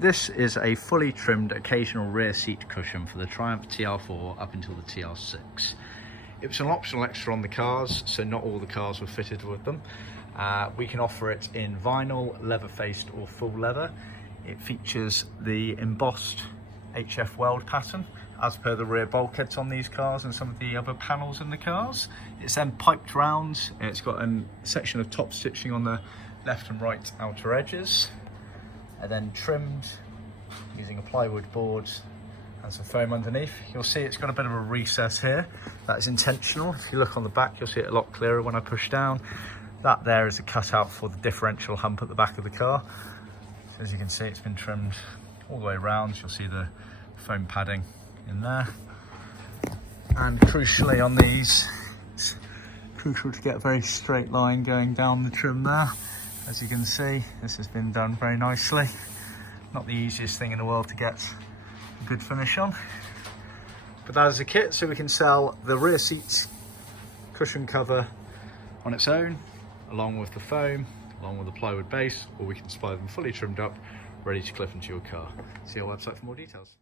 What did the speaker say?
This is a fully trimmed occasional rear seat cushion for the Triumph TR4 up until the TR6. It was an optional extra on the cars, so not all the cars were fitted with them. We can offer it in vinyl, leather-faced or full leather. It features the embossed HF weld pattern as per the rear bulkheads on these cars and some of the other panels in the cars. It's then piped round. It's got a section of top stitching on the left and right outer edges, and then trimmed using a plywood board and some foam underneath. You'll see it's got a bit of a recess here. That is intentional. If you look on the back, you'll see it a lot clearer when I push down. That there is a cutout for the differential hump at the back of the car. So as you can see, it's been trimmed all the way around. You'll see the foam padding in there. And crucially on these, it's crucial to get a very straight line going down the trim there. As you can see, this has been done very nicely. Not the easiest thing in the world to get a good finish on. But that is a kit, so we can sell the rear seat cushion cover on its own, along with the foam, along with the plywood base, or we can supply them fully trimmed up, ready to clip into your car. See our website for more details.